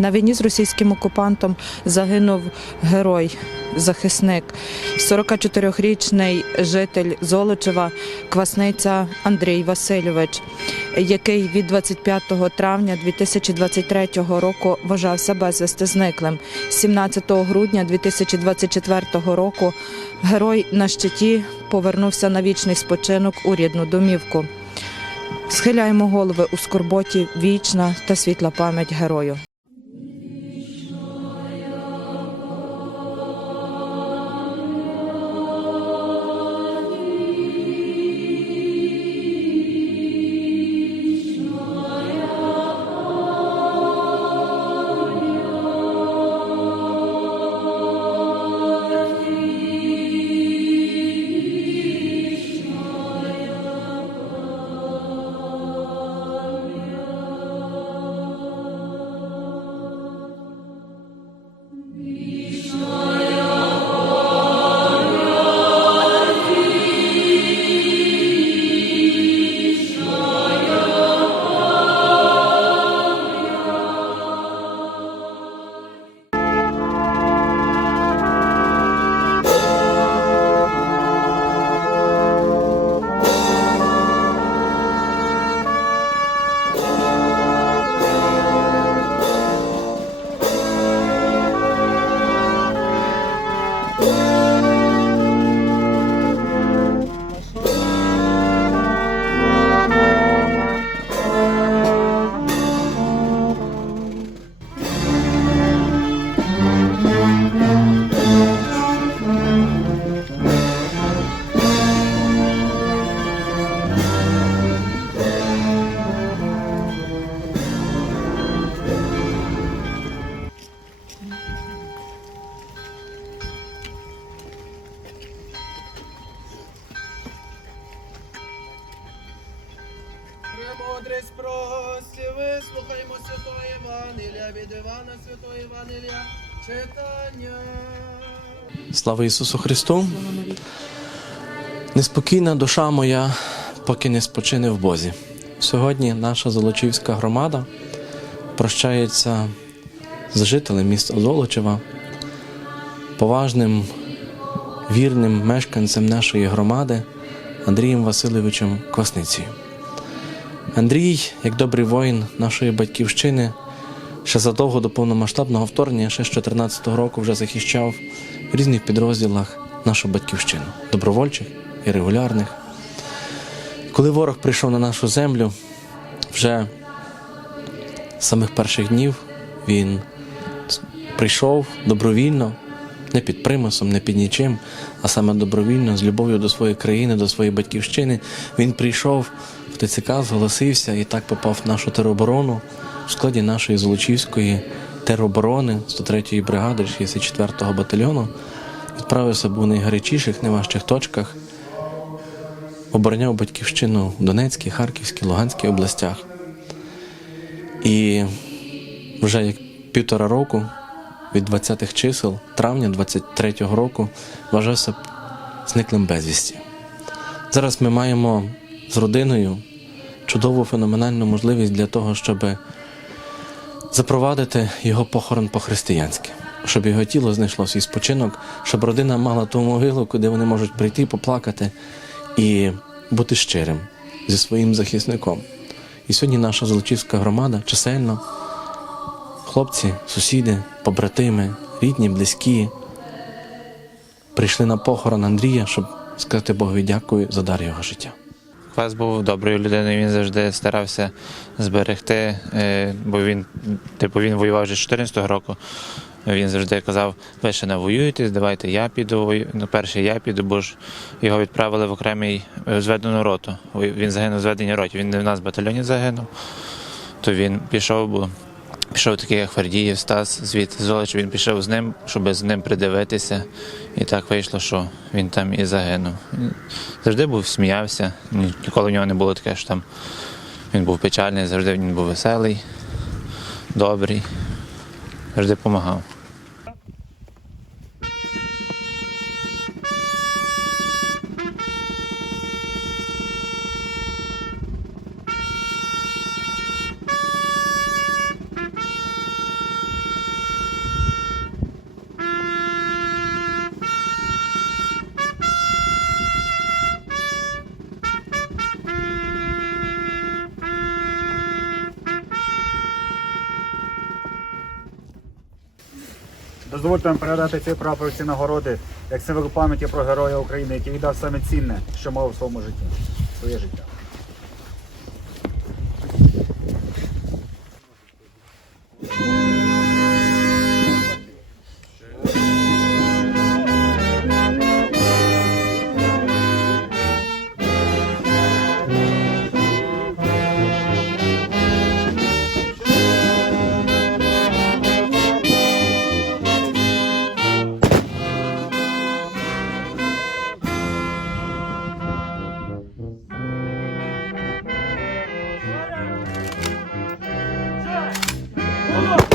На війні з російським окупантом загинув герой, захисник, 44-річний житель Золочева, квасниця Андрій Васильович, який від 25 травня 2023 року вважався безвісти зниклим. 17 грудня 2024 року герой на щиті повернувся на вічний спочинок у рідну домівку. Схиляємо голови у скорботі, вічна та світла пам'ять герою. Прості, вислухаймо Святого Євангелія від Івана Святого Євангелія читання. Слава Ісусу Христу! Неспокійна душа моя, поки не спочине в Бозі. Сьогодні наша Золочівська громада прощається з жителем міста Золочева, поважним вірним мешканцем нашої громади Андрієм Васильовичем Квасницею. Андрій, як добрий воїн нашої батьківщини, ще задовго до повномасштабного вторгнення, ще з 2014 року вже захищав в різних підрозділах нашу батьківщину, добровольчих і регулярних. Коли ворог прийшов на нашу землю, вже з самих перших днів він прийшов добровільно, не під примусом, не під нічим, а саме добровільно, з любов'ю до своєї країни, до своєї батьківщини. Він прийшов ТЦК, зголосився і так попав в нашу тероборону в складі нашої Золочівської тероборони 103-ї бригади 64-го батальйону. Відправився був у найгарячіших, найважчих точках. Обороняв батьківщину в Донецькій, Харківській, Луганській областях. І вже як півтора року від 20-х чисел травня 23-го року вважався зниклим безвісті. Зараз ми маємо з родиною чудову феноменальну можливість для того, щоб запровадити його похорон по-християнськи, щоб його тіло знайшло свій спочинок, щоб родина мала ту могилу, куди вони можуть прийти, поплакати і бути щирим зі своїм захисником. І сьогодні наша Золочівська громада чисельно, хлопці, сусіди, побратими, рідні, близькі, прийшли на похорон Андрія, щоб сказати Богові дякую за дар його життя. Квас був доброю людиною, він завжди старався зберегти, е, бо він, типу, він воював вже з 14-го року. Він завжди казав, ви ще не воюєте, давайте я піду. Ну, перше я піду, бо ж його відправили в окремий е, зведену роту. Він загинув в зведеній роті. Він не в нас в батальйоні загинув. То він пішов, бо пішов такий, як Фардієв, Стас, звідти Золоч, він пішов з ним, щоб з ним придивитися. І так вийшло, що він там і загинув. Завжди був сміявся, ніколи в нього не було таке, що там він був печальний, завжди він був веселий, добрий, завжди допомагав. Дозвольте вам передати ці нагороди як символ пам'яті про героя України, який віддав саме цінне, що мав у своєму житті своє життя. 报告